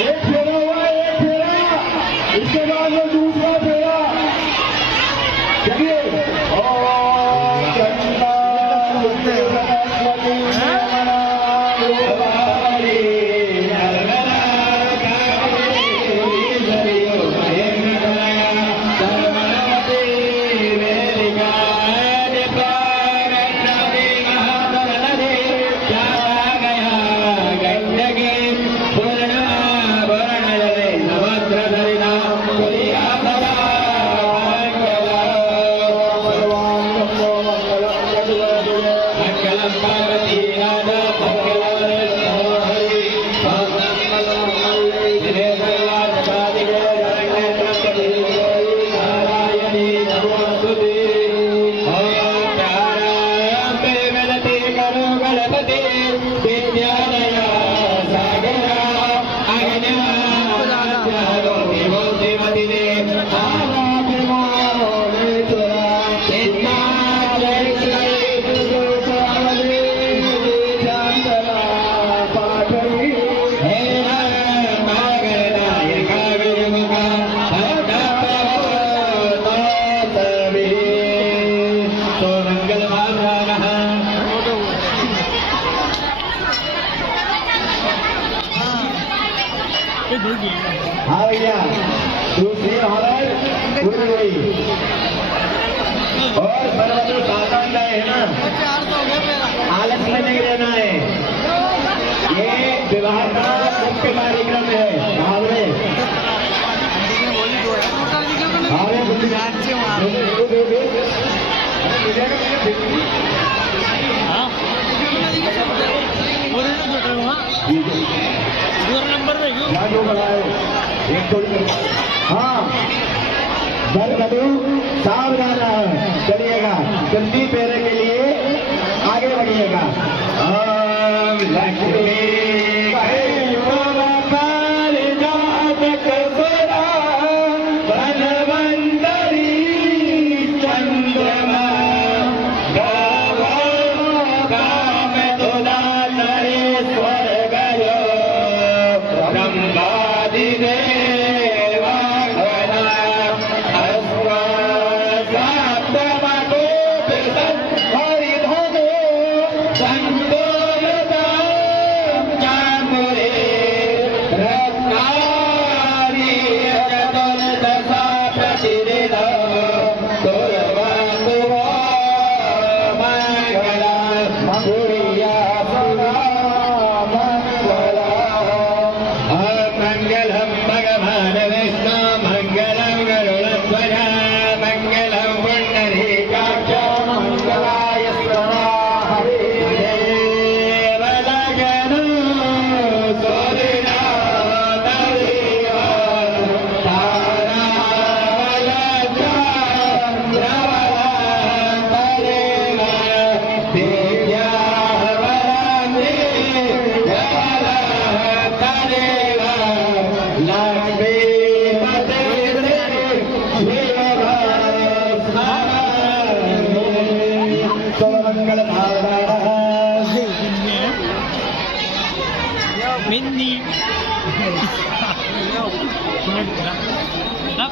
एक फेरा हुआ, एक फेरा, इसके बाद वो दूसरा फेरा। चलिए हाँ भैया, दूसरी हॉलर पूरी हुई और बराबर सावधान रहे है ना, आलस में नहीं रहना है। ये विवाह का मुख्य कार्यक्रम है। भावरे जो बढ़ाए एक थोड़ी, हाँ बर बधू सावधान चलिएगा, जल्दी फेरे के लिए आगे बढ़िएगा। लक्ष्मी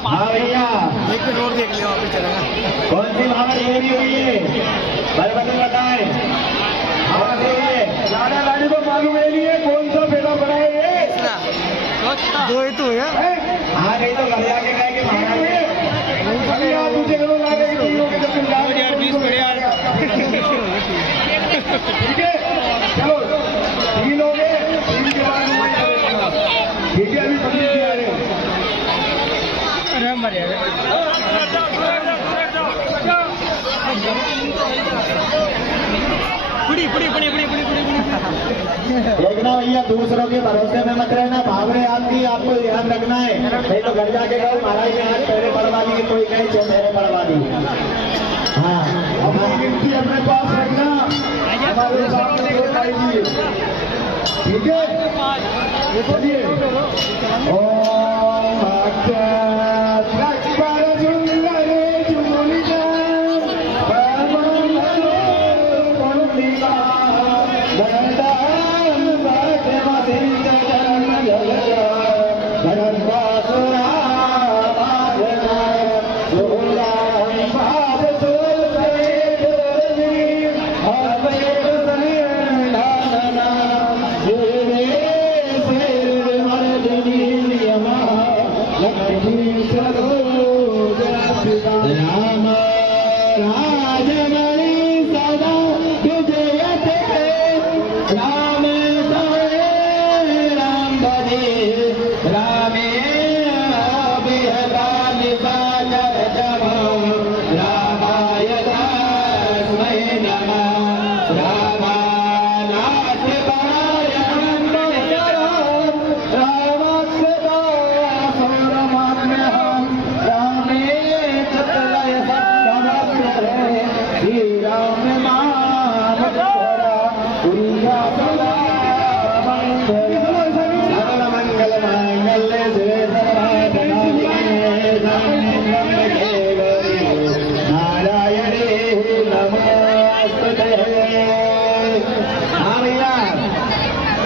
हाँ भैया, एक मिनट और देख लिया, वापस चलेगा। कौन सी भावना देरी हुई है बताए। भावना हुई है, लाड़ा लाड़ी को मालूम है नहीं है कौन सा फेरा बना है ये। दो ही तो है। हाँ नहीं तो घर जाके कहे कि भावना है दूसरे लोग ला गए यार 20 बढ़िया। ठीक है चलो, तीन हो गए, तीन के बाद ठीक है। अभी पंडित जी आ रहे हैं। देखना भैया, दूसरों के भरोसे में मत रहना। भावरे आपकी, आपको ध्यान रखना है। नहीं तो घर जाके कहो महाराज ने हाथ पैरे पड़वा दी, कोई कहे चो मेरे पड़वा दी। हाँ, अपनी गिनती अपने पास रखना, हमारे सामने आएगी। ठीक है चलिए। ओम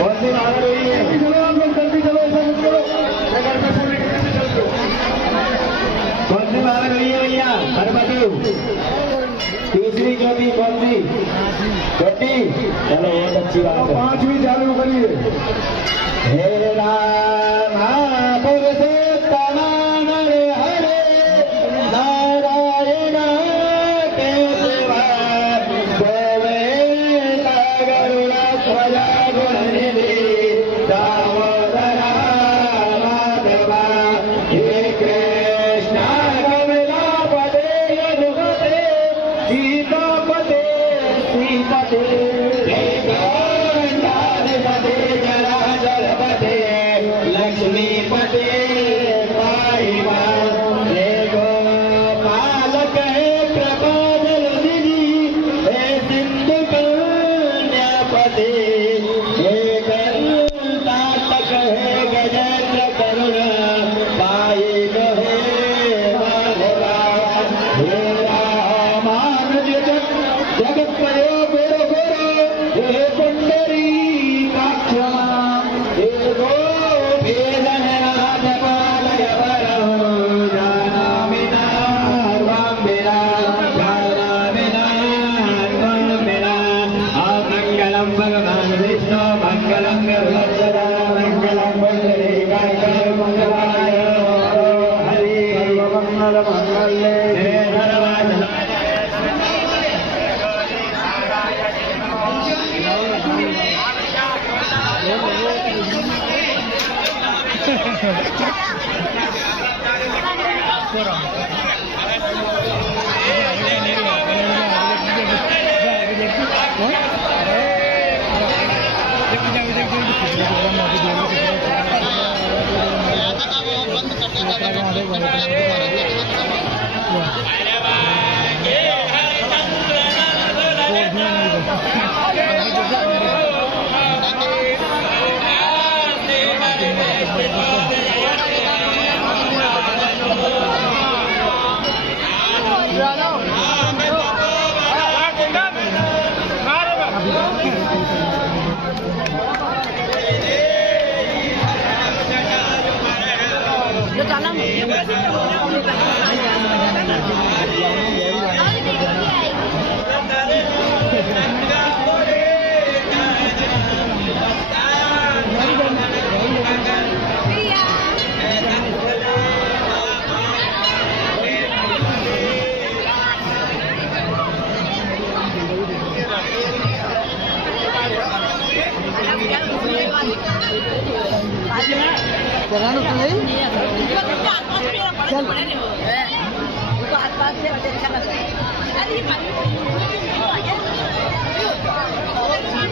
कौन सी भाग रही है? चलो आप लोग जल्दी चलो, ऐसा मत करो, मैं घर पे पूरी से चलते कौन सी भाग रही है भैया? हरपति तीसरी चौथी कौन सी? छोटी। चलो बहुत अच्छी बात है। 5वीं चालू करिए। हे राम पुरुषोत्तम हरे नारायण केशव गोविंद गरुड़ ध्वज गुणनिधि दामोदर माधव हे कृष्ण कमलापते यदुपते सीतापते सीतापते हे गोविंदाधिपते जराजलपते लक्ष्मीपते पाहिमा हे गोपालक हे प्रबोधनिधि हे सिंधु कन्यापते हे गरुड़ातक हे गजेंद्र करुण पाहिक हे माधवा हे रामानुज जगत पयो गोरो गोरो हे पंडरी काक्षमा हे गोपीजननाथ पालय वरं जानामि नार्वाम्बिरा जानामि नार्वाम्बिरा अमङ्गलं भगवान् विष्णु मङ्गलं गरुडध्वजा मङ्गलं पुण्डरीकाक्षाय मङ्गलाय हरि सर्वमङ्गलमङ्गले हे धर्मवचन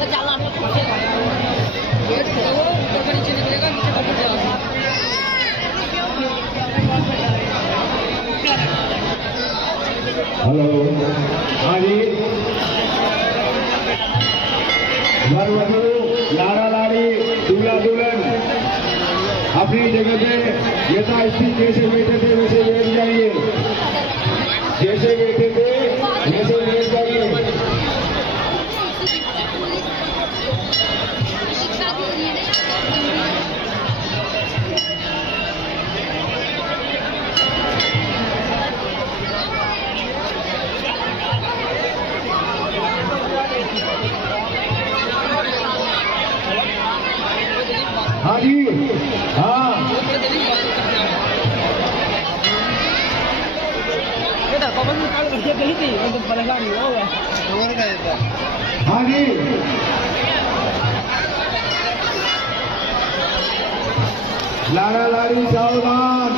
चलाना तो नहीं चल हेलो हाँ जी वरवधू लाड़ा लाड़ी दूल्हा दुल्हन अपनी जगह पे यथास्थित जैसे बैठे थे वैसे बैठ जाइए, जैसे बैठे थे वैसे बैठ जाइए। हाँ जी हाँ हाँ जी लाड़ा लाड़ी सावधान,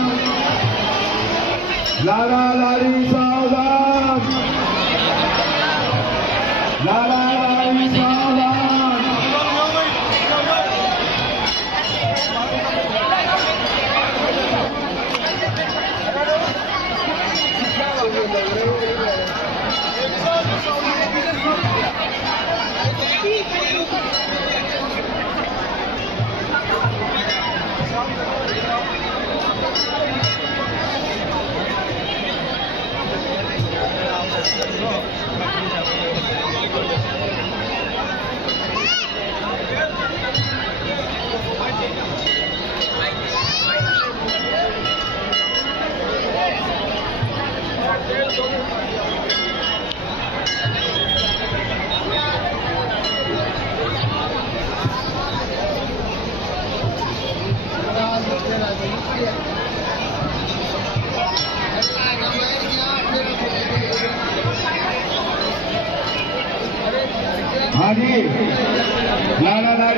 लाड़ा लाड़ी सावधान, लाड़ा लाड़ी सावधान। हाँ जी, लाला लाली